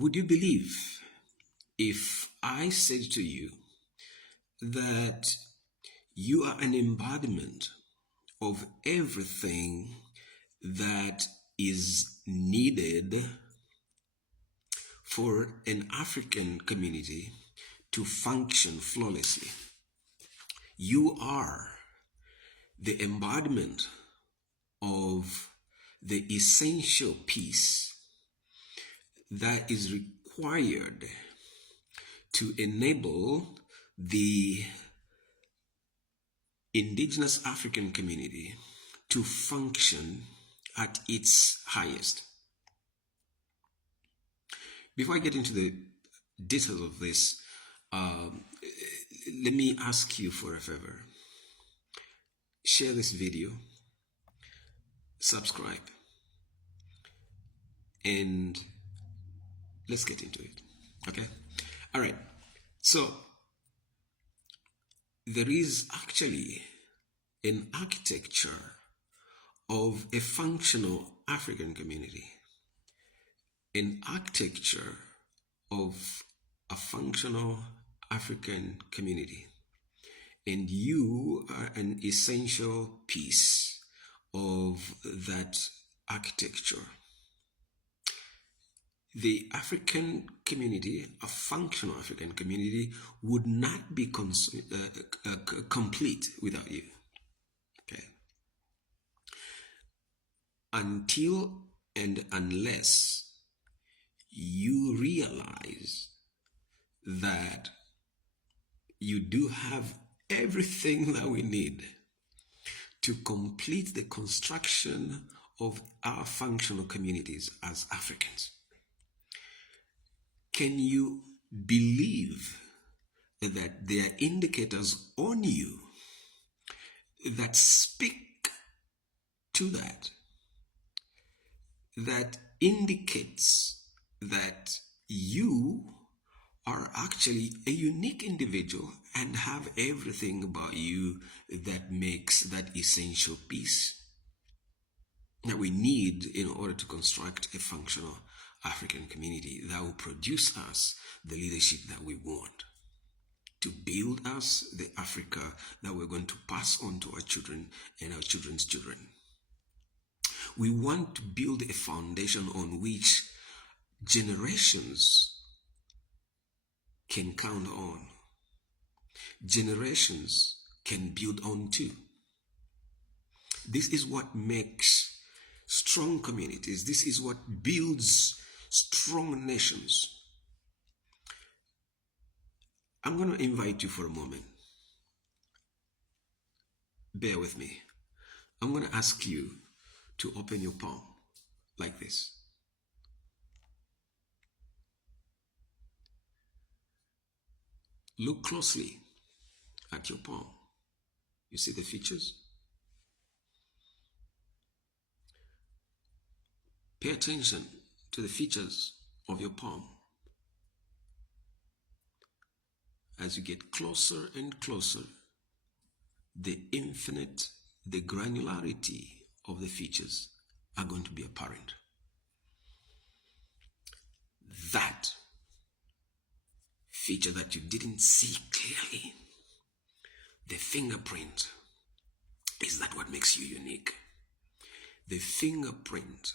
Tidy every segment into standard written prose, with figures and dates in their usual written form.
Would you believe if I said to you that you are an embodiment of everything that is needed for an African community to function flawlessly? You are the embodiment of the essential piece that is required to enable the indigenous African community to function at its highest. Before I get into the details of this, let me ask you for a favor. Share this video, subscribe, and let's get into it. Okay? All right. So, there is actually an architecture of a functional African community, an architecture of a functional African community, and you are an essential piece of that architecture. The African community, a functional African community, would not be complete without you. Okay. Until and unless you realize that you do have everything that we need to complete the construction of our functional communities as Africans. Can you believe that there are indicators on you that speak to that indicates that you are actually a unique individual and have everything about you that makes that essential piece that we need in order to construct a functional African community that will produce us the leadership that we want, to build us the Africa that we're going to pass on to our children and our children's children. We want to build a foundation on which generations can count on. Generations can build on too. This is what makes strong communities. This is what builds strong nations. I'm going to invite you for a moment. Bear with me. I'm going to ask you to open your palm like this. Look closely at your palm. You see the features? Pay attention to the features of your palm. As you get closer and closer, the granularity of the features are going to be apparent. That feature that you didn't see clearly, the fingerprint, is that what makes you unique. The fingerprint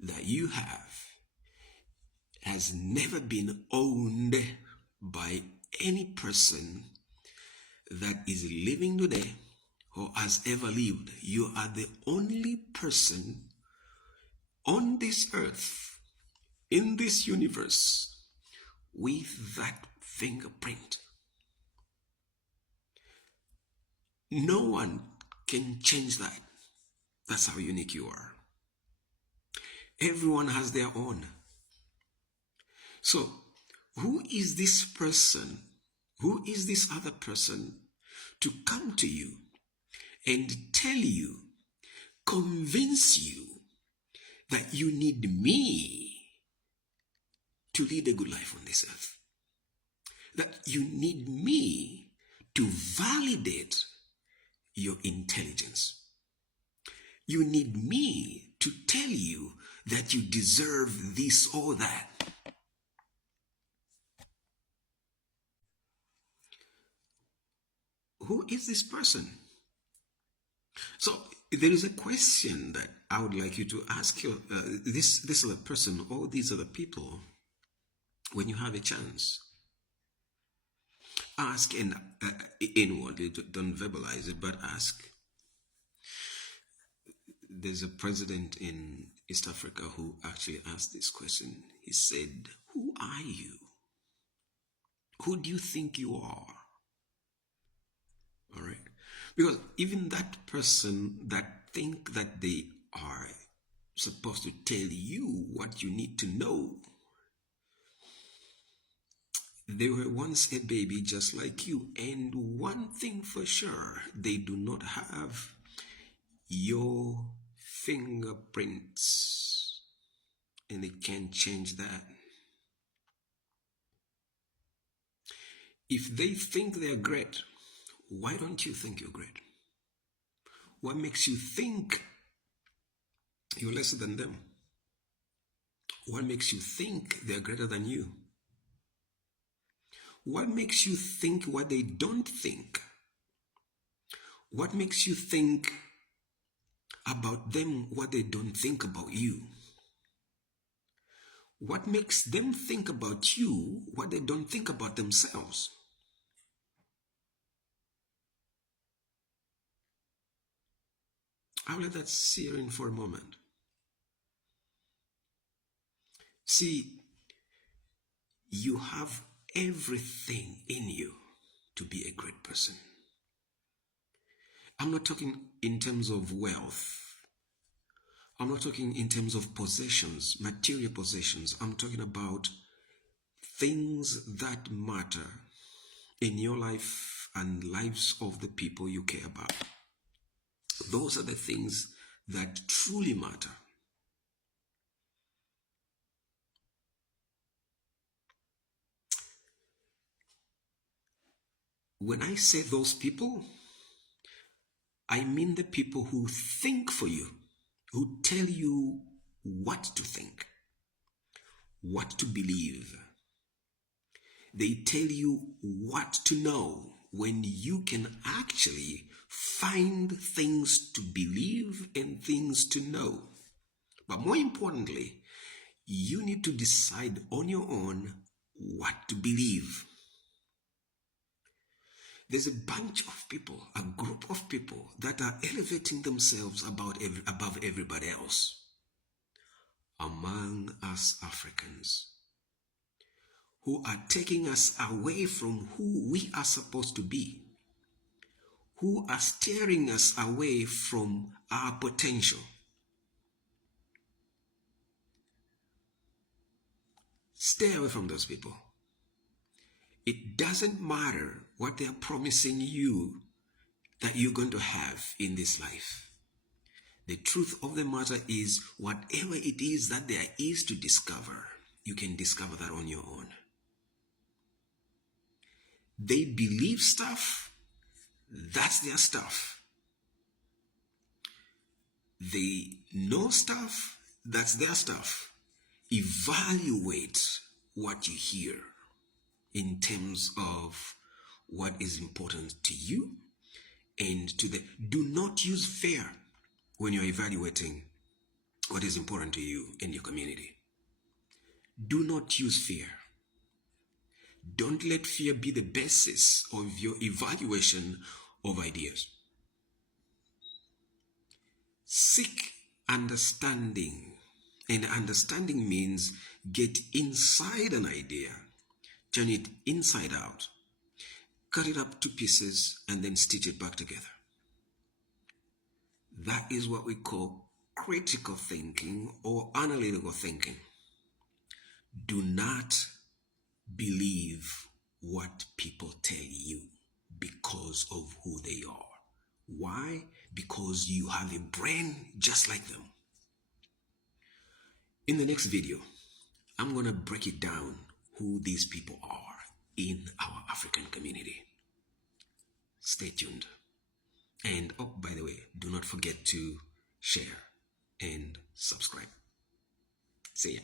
that you have has never been owned by any person that is living today or has ever lived. You are the only person on this earth, in this universe, with that fingerprint. No one can change that. That's how unique you are. Everyone has their own. So, who is this person? Who is this other person to come to you and tell you, convince you that you need me to lead a good life on this earth? That you need me to validate your intelligence. You need me to tell you that you deserve this or that. who is this person? So there is a question that I would like you to ask this other person or these other people when you have a chance. Ask and inwardly, don't verbalize it, but ask. There's a president in East Africa who actually asked this question. He said, "Who are you? Who do you think you are?" All right. Because even that person that think that they are supposed to tell you what you need to know, they were once a baby just like you. And one thing for sure, they do not have your fingerprints. And they can't change that. If they think they're great, why don't you think you're great? What makes you think you're lesser than them? What makes you think they're greater than you? What makes you think what they don't think? What makes you think about them what they don't think about you? What makes them think about you what they don't think about themselves? I'll let that sear in for a moment. See, you have everything in you to be a great person. I'm not talking in terms of wealth. I'm not talking in terms of possessions, material possessions. I'm talking about things that matter in your life and lives of the people you care about. Those are the things that truly matter. When I say those people, I mean the people who think for you, who tell you what to think, what to believe. They tell you what to know when you can actually find things to believe and things to know. But more importantly, you need to decide on your own what to believe. There's a bunch of people, a group of people that are elevating themselves above everybody else. Among us Africans, who are taking us away from who we are supposed to be, who are steering us away from our potential. Stay away from those people. It doesn't matter what they are promising you that you're going to have in this life. The truth of the matter is, whatever it is that there is to discover, you can discover that on your own. They believe stuff, that's their stuff. They know stuff, that's their stuff. Evaluate what you hear in terms of what is important to you and to the. Do not use fear when you're evaluating what is important to you in your community. Do not use fear. Don't let fear be the basis of your evaluation of ideas. Seek understanding. And understanding means get inside an idea, turn it inside out, cut it up to pieces, and then stitch it back together. That is what we call critical thinking or analytical thinking. Do not believe what people tell you because of who they are. Why? Because you have a brain just like them. In the next video, I'm going to break it down who these people are in our African community. Stay tuned. And oh, by the way, do not forget to share and subscribe. See ya.